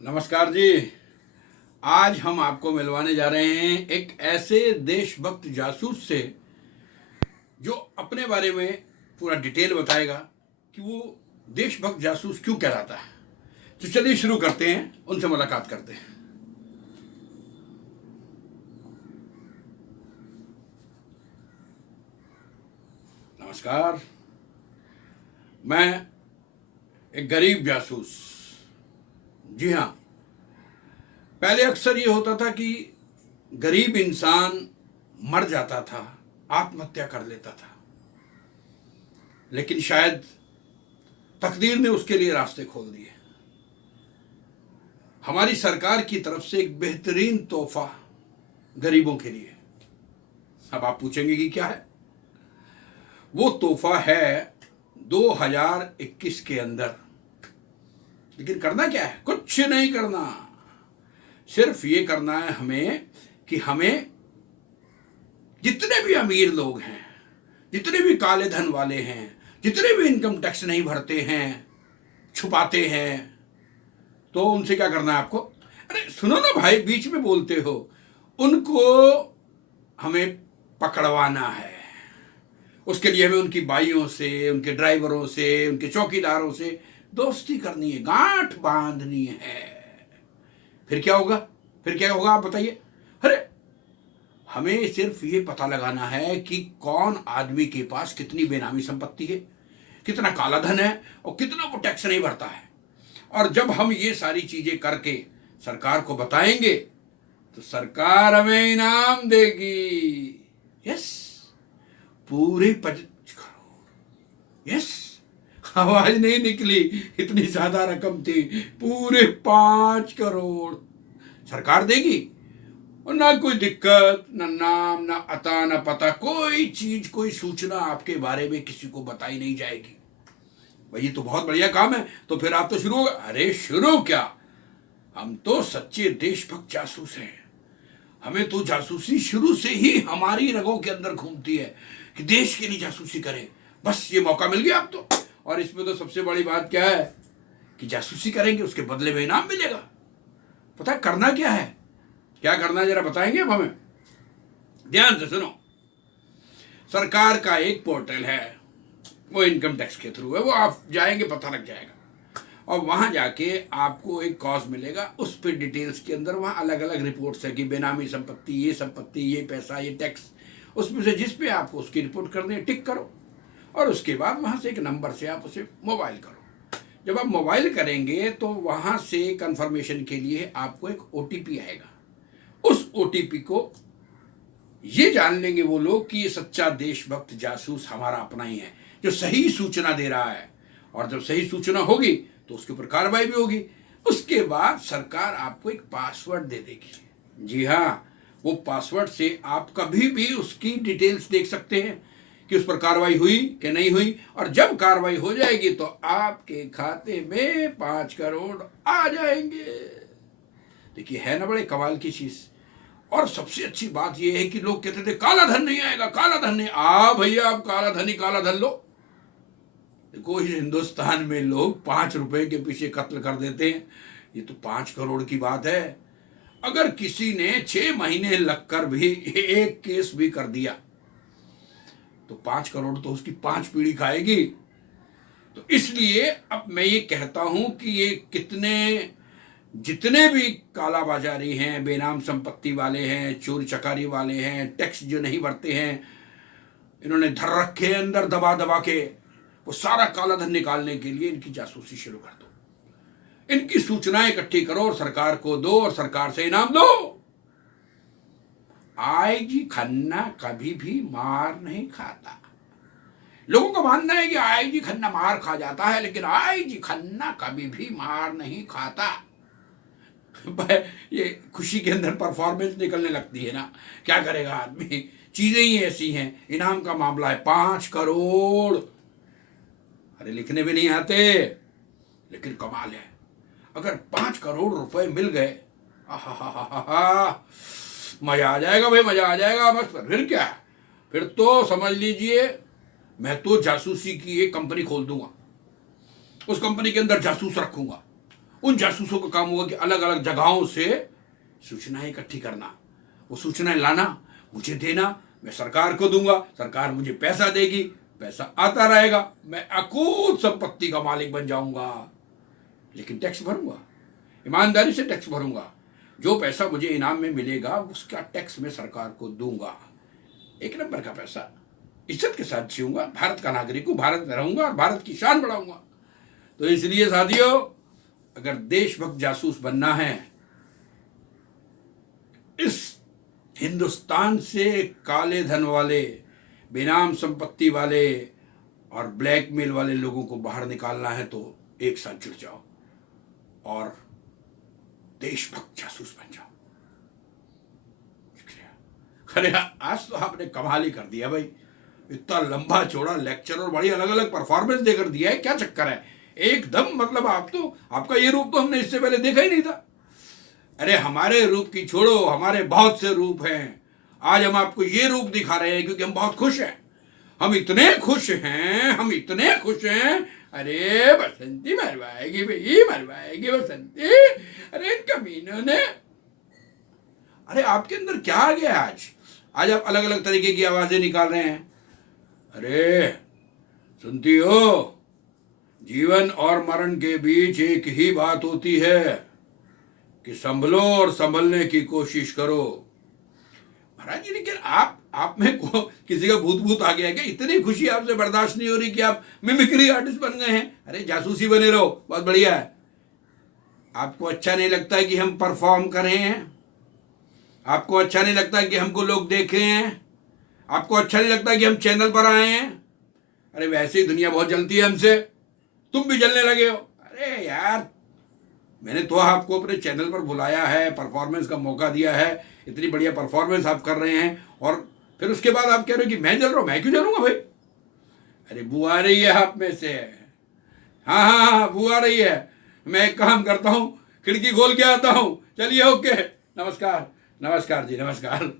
नमस्कार जी। आज हम आपको मिलवाने जा रहे हैं एक ऐसे देशभक्त जासूस से जो अपने बारे में पूरा डिटेल बताएगा कि वो देशभक्त जासूस क्यों कहलाता है। तो चलिए शुरू करते हैं, उनसे मुलाकात करते हैं। नमस्कार। मैं एक गरीब जासूस। जी हाँ, पहले अक्सर ये होता था कि गरीब इंसान मर जाता था, आत्महत्या कर लेता था, लेकिन शायद तकदीर ने उसके लिए रास्ते खोल दिए। हमारी सरकार की तरफ से एक बेहतरीन तोहफा गरीबों के लिए। अब आप पूछेंगे कि क्या है वो तोहफा। है 2021 के अंदर, लेकिन करना क्या है? कुछ नहीं करना, सिर्फ ये करना है हमें कि हमें जितने भी अमीर लोग हैं, जितने भी काले धन वाले हैं, जितने भी इनकम टैक्स नहीं भरते हैं, छुपाते हैं, तो उनसे क्या करना है आपको? अरे सुनो ना भाई, बीच में बोलते हो। उनको हमें पकड़वाना है। उसके लिए हमें उनकी बाइयों से, उनके ड्राइवरों से, उनके चौकीदारों से दोस्ती करनी है, गांठ बांधनी है। फिर क्या होगा? फिर क्या होगा आप बताइए। अरे हमें सिर्फ ये पता लगाना है कि कौन आदमी के पास कितनी बेनामी संपत्ति है, कितना काला धन है और कितना वो टैक्स नहीं भरता है। और जब हम ये सारी चीजें करके सरकार को बताएंगे तो सरकार हमें इनाम देगी। यस, पूरे 5 करोड़। यस, आवाज नहीं निकली, इतनी ज्यादा रकम थी। पूरे 5 करोड़ सरकार देगी और ना कोई दिक्कत, ना नाम, ना अता, ना पता, कोई चीज, कोई सूचना आपके बारे में किसी को बताई नहीं जाएगी। भाई ये तो बहुत बढ़िया काम है। तो फिर आप तो शुरू हो। अरे शुरू क्या, हम तो सच्चे देशभक्त जासूस हैं। हमें तो जासूसी शुरू से ही हमारी रगों के अंदर घूमती है कि देश के लिए जासूसी करें। बस ये मौका मिल गया अब तो। और इसमें तो सबसे बड़ी बात क्या है कि जासूसी करेंगे, उसके बदले में इनाम मिलेगा। पता है करना क्या है? क्या करना है जरा बताएंगे अब हमें? ध्यान से सुनो। सरकार का एक पोर्टल है, वो इनकम टैक्स के थ्रू है, वो आप जाएंगे पता लग जाएगा। और वहां जाके आपको एक कॉज मिलेगा, उस पर डिटेल्स के अंदर वहां अलग अलग रिपोर्ट्स है कि बेनामी संपत्ति, ये संपत्ति, ये पैसा, ये टैक्स। उसमें से जिस पे आपको उसकी रिपोर्ट करनी है टिक करो, और उसके बाद वहां से एक नंबर से आप उसे मोबाइल करो। जब आप मोबाइल करेंगे तो वहां से कंफर्मेशन के लिए आपको एक ओटीपी आएगा। उस ओटीपी को ये जान लेंगे वो लोग कि ये सच्चा देशभक्त जासूस हमारा अपना ही है, जो सही सूचना दे रहा है। और जब सही सूचना होगी तो उसके ऊपर कार्रवाई भी होगी। उसके बाद सरकार आपको एक पासवर्ड दे देगी। जी हाँ, वो पासवर्ड से आप कभी भी उसकी डिटेल्स देख सकते हैं कि उस पर कार्रवाई हुई कि नहीं हुई। और जब कार्रवाई हो जाएगी तो आपके खाते में 5 करोड़ आ जाएंगे। देखिए, है ना बड़े कमाल की चीज। और सबसे अच्छी बात यह है कि लोग कहते थे काला धन नहीं आएगा, काला धन नहीं। भैया, आप काला धन ही काला धन लो। देखो, इस हिंदुस्तान में लोग 5 रुपए के पीछे कत्ल कर देते हैं, ये तो 5 करोड़ की बात है। अगर किसी ने 6 महीने लगकर भी एक केस भी कर दिया तो 5 करोड़ तो उसकी 5 पीढ़ी खाएगी। तो इसलिए अब मैं ये कहता हूं कि ये जितने भी कालाबाजारी हैं, बेनाम संपत्ति वाले हैं, चोरी चकारी वाले हैं, टैक्स जो नहीं भरते हैं, इन्होंने धर रखे हैं अंदर दबा दबा के, वो सारा काला धन निकालने के लिए इनकी जासूसी शुरू कर दो। इनकी सूचनाएं इकट्ठी करो और सरकार को दो, और सरकार से इनाम दो। आईजी खन्ना कभी भी मार नहीं खाता। लोगों का मानना है कि आईजी खन्ना मार खा जाता है, लेकिन आईजी खन्ना कभी भी मार नहीं खाता। ये खुशी के अंदर परफॉर्मेंस निकलने लगती है ना, क्या करेगा आदमी। चीजें ही ऐसी हैं। इनाम का मामला है 5 करोड़। अरे लिखने भी नहीं आते, लेकिन कमाल है। अगर 5 करोड़ रुपए मिल गए, मजा आ जाएगा भाई, मजा आ जाएगा। बस फिर क्या है? फिर तो समझ लीजिए मैं तो जासूसी की एक कंपनी खोल दूंगा, उस कंपनी के अंदर जासूस रखूंगा, उन जासूसों का काम होगा कि अलग अलग जगहों से सूचनाएं इकट्ठी करना, वो सूचनाएं लाना, मुझे देना, मैं सरकार को दूंगा, सरकार मुझे पैसा देगी, पैसा आता रहेगा, मैं अकूत संपत्ति का मालिक बन जाऊंगा। लेकिन टैक्स भरूंगा, ईमानदारी से टैक्स भरूंगा, जो पैसा मुझे इनाम में मिलेगा उसका टैक्स मैं सरकार को दूंगा। एक नंबर का पैसा, इज्जत के साथ जीऊंगा, भारत का नागरिक हूं, भारत में रहूंगा और भारत की शान बढ़ाऊंगा। तो इसलिए साथियों, अगर देशभक्त जासूस बनना है, इस हिंदुस्तान से काले धन वाले, बेनाम संपत्ति वाले और ब्लैकमेल वाले लोगों को बाहर निकालना है, तो एक साथ जुट जाओ और देशभक्त जासूस बन जाओ। शुक्रिया। अरे आज तो आपने कमाल ही कर दिया भाई, इतना लंबा चौड़ा लेक्चर और बड़ी अलग अलग परफॉर्मेंस देकर दिया है, क्या चक्कर है एकदम। मतलब आप तो, आपका ये रूप तो हमने इससे पहले देखा ही नहीं था। अरे हमारे रूप की छोड़ो, हमारे बहुत से रूप हैं। आज हम आपको ये रूप दिखा रहे हैं क्योंकि हम बहुत खुश हैं। हम इतने खुश हैं, हम इतने खुश हैं। अरे बसंती मरवाएगी भाई, मरवाएगी बसंती। अरे इन कमीनों ने, अरे आपके अंदर क्या आ गया आज? आज आप अलग अलग तरीके की आवाजें निकाल रहे हैं। अरे सुनती हो, जीवन और मरण के बीच एक ही बात होती है कि संभलो और संभलने की कोशिश करो। महाराज जी, लेकिन आप में को किसी का भूत भूत आ गया क्या? इतनी खुशी आपसे बर्दाश्त नहीं हो रही कि आप मिमिक्री आर्टिस्ट बन गए हैं? अरे जासूसी बने रहो, बहुत बढ़िया है। आपको अच्छा नहीं लगता है कि हम परफॉर्म कर रहे हैं? आपको अच्छा नहीं लगता है कि हमको लोग देख रहे हैं? आपको अच्छा नहीं लगता कि हम चैनल पर आए हैं? अरे वैसे ही दुनिया बहुत जलती है हमसे, तुम भी जलने लगे हो। अरे यार, मैंने तो आपको अपने चैनल पर बुलाया है, परफॉर्मेंस का मौका दिया है, इतनी बढ़िया परफॉर्मेंस आप कर रहे हैं और फिर उसके बाद आप कह रहे हो कि मैं जल रहा हूं। मैं क्यों जलूंगा भाई? अरे बू आ रही है आप में से। हाँ हाँ हाँ, बू आ रही है। मैं एक काम करता हूँ, खिड़की खोल के आता हूँ। चलिए, ओके, नमस्कार। नमस्कार जी, नमस्कार।